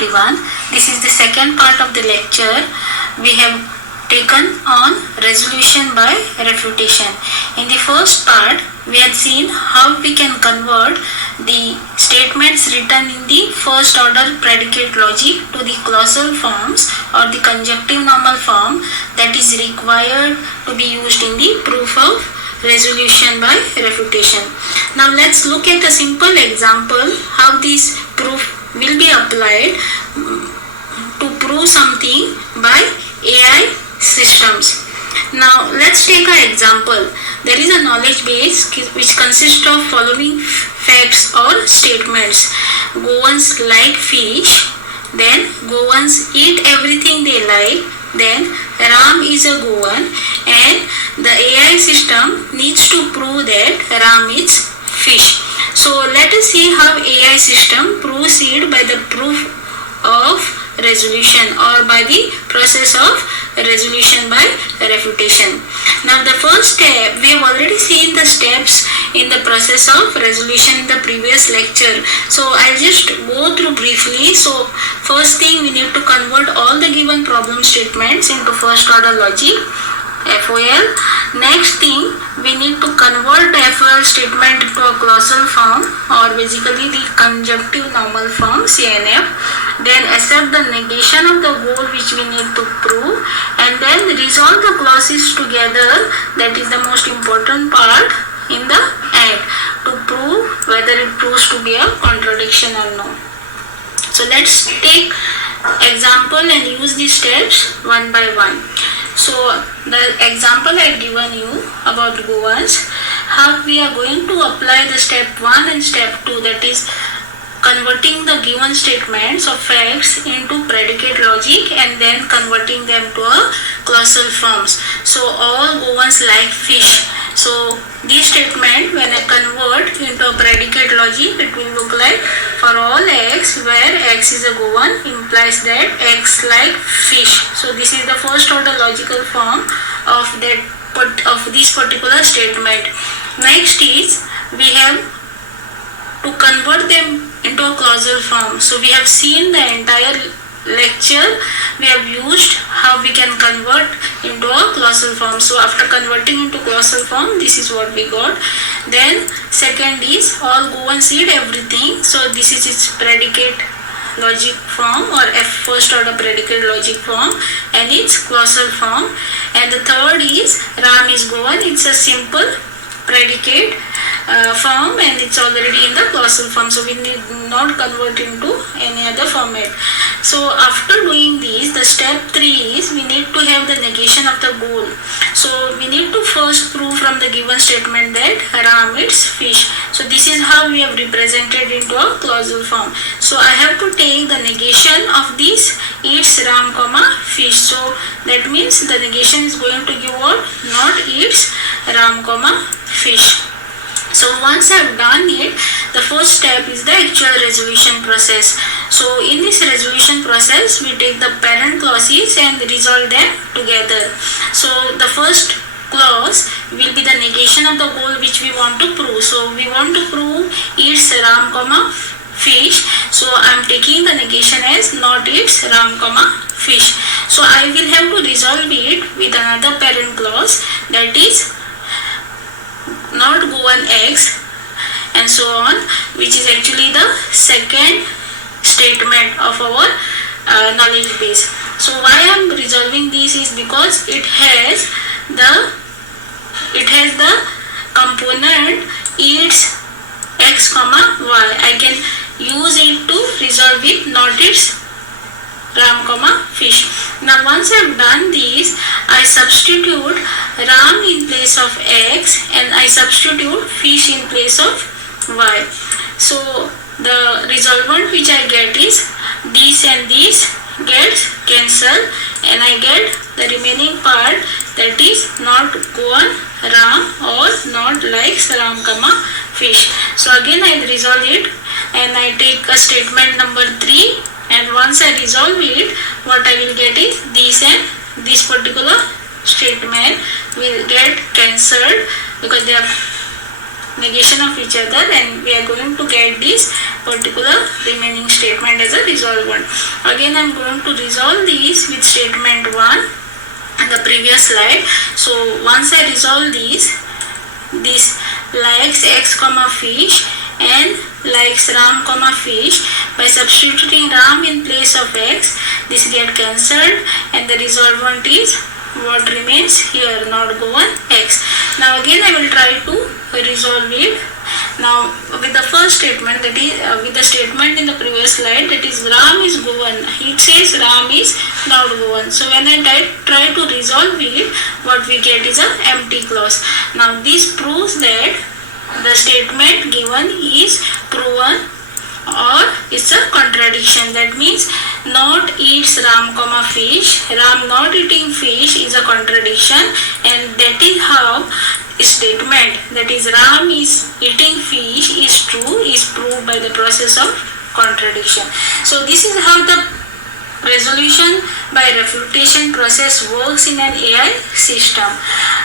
everyone. This is the second part of the lecture we have taken on resolution by refutation. In the first part, we had seen how we can convert the statements written in the first order predicate logic to the clausal forms or the conjunctive normal form that is required to be used in the proof of resolution by refutation. Now let's look at a simple example how this proof will be applied to prove something by AI systems. Now let's take an example. There is a knowledge base which consists of following facts or statements. Goans like fish, then Goans eat everything they like, then Ram is a Goan, and the AI system needs to prove that Ram is fish. So let us see how AI system proceed by the proof of resolution or by the process of resolution by refutation. Now the first step, we have already seen the steps in the process of resolution in the previous lecture. So I'll just go through briefly. So first thing, we need to convert all the given problem statements into first order logic, FOL. Next thing, we need to convert the FOL statement into a clausal form or basically the conjunctive normal form, CNF. Then accept the negation of the goal which we need to prove, and then resolve the clauses together. That is the most important part in the end to prove whether it proves to be a contradiction or not. So let's take example and use these steps one by one. So the example I have given you about Goans, how we are going to apply the step 1 and step 2, that is converting the given statements of facts into predicate logic and then converting them to a clausal forms. So all Goans like fish. So this statement, when I convert into a predicate logic, it will look like for all x where x is a Goan implies that x like fish. So this is the first order logical form of this particular statement. Next is we have to convert them into a clausal form. So we have seen the entire lecture, we have used how we can convert into a clausal form. So after converting into clausal form, this is what we got. Then second is all Goans eat everything. So this is its predicate logic form or first order predicate logic form and its clausal form. And the third is Ram is Goan. It's a simple predicate form and it's already in the clausal form, so we need not convert into any other format. So after doing this, the step 3 is we need to have the negation of the goal. So we need to first prove from the given statement that Ram eats fish. So this is how we have represented into a clausal form. So I have to take the negation of this eats Ram comma fish. So that means the negation is going to give what? Not eats Ram comma fish. So once I have done it, the first step is the actual resolution process. So in this resolution process, we take the parent clauses and resolve them together. So the first clause will be the negation of the goal which we want to prove. So we want to prove eats Ram comma fish. So I am taking the negation as not eats Ram comma fish. So I will have to resolve it with another parent clause, that is not Goan x and so on, which is actually the second statement of our knowledge base. So why I am resolving this is because it has the component eats x comma y. I can use it to resolve it not its Ram comma fish. Now once I have done this, I substitute Ram in place of x and I substitute fish in place of y. So the resolvent which I get is this and this gets cancelled and I get the remaining part, that is not Goan Ram or not likes Ram comma fish. So again I resolve it and I take a statement number 3. And once I resolve it, what I will get is this and this particular statement will get cancelled because they are negation of each other, and we are going to get this particular remaining statement as a resolved one. Again I am going to resolve these with statement 1 in the previous slide. So once I resolve these, this likes x comma fish and likes Ram comma fish, by substituting Ram in place of x, this get cancelled and the resolvent is what remains here, not Goan x. Now again I will try to resolve it. Now with the first statement, that is with the statement in the previous slide, that is Ram is Goan, it says Ram is not Goan. So when I try to resolve it, what we get is an empty clause. Now this proves that the statement given is proven or it's a contradiction. That means not eats Ram comma fish, Ram not eating fish is a contradiction, and that is how statement that is Ram is eating fish is true is proved by the process of contradiction. So this is how the resolution by refutation process works in an AI system.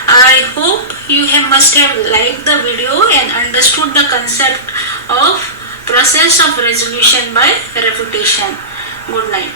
I hope you must have liked the video and understood the concept of process of resolution by refutation. Good night.